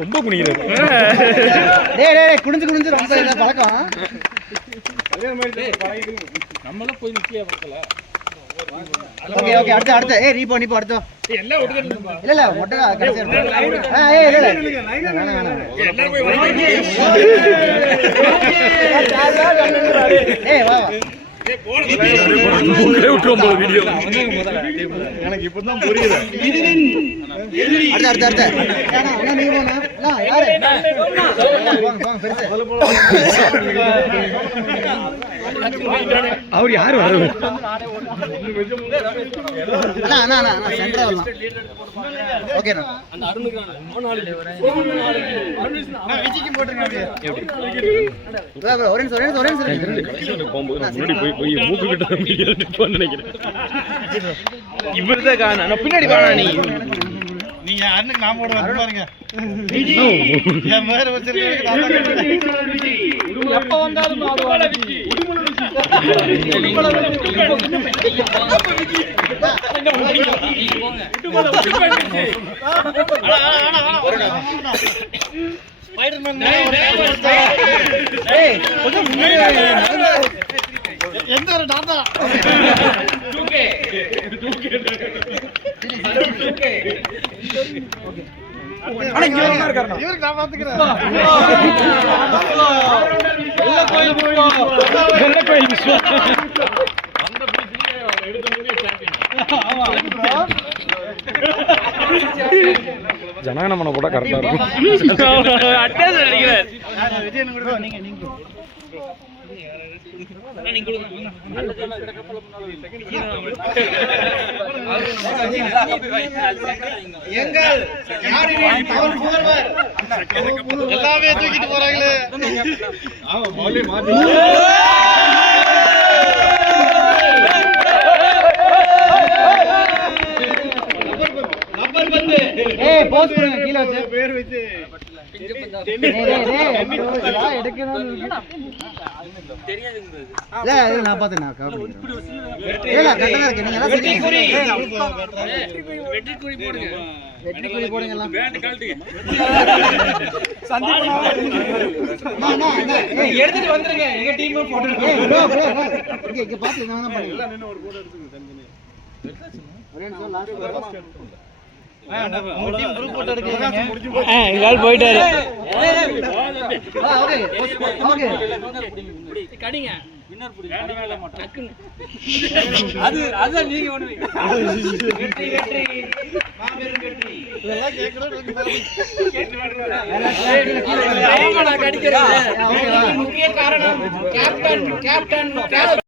ரொம்ப குனிக்கிறது. குனிஞ்சு குனிஞ்சு ரொம்ப பழக்கம். நம்மள போய் நிக்கிய பக்கல. ஓகே ஓகே அடுத்து அடுத்து நீ போ அடுத்து எல்லாம் ஒட்டுங்க. இல்ல மொட்டை கடைசி இல்ல எல்லாரும் போய் வா வா எனக்கு இப்பதான் புரியுது. அவர் யாரு வர்றது? ஓகேண்ணா பின்னாடி வாடா நீ. நீங்க அண்ணுக்கு நாம போடுவாங்க பாருங்க. எப்ப வந்தாலும் எந்த ஒரு டாட்டா இவருக்கு நான் பாத்துக்கிறேன். ஜனகணமன கூட கரெக்டா இருக்கும். எல்லாமே தூக்கிட்டு போறாங்களே. போஸ்ட் பண்ணுங்க கீழே வச்சு பேர் வச்சு நான் பார்த்தேன். எடுத்துட்டு வந்துருங்க. எங்க டீம் போயிட்டாரு. முக்கிய காரணம் கேப்டன்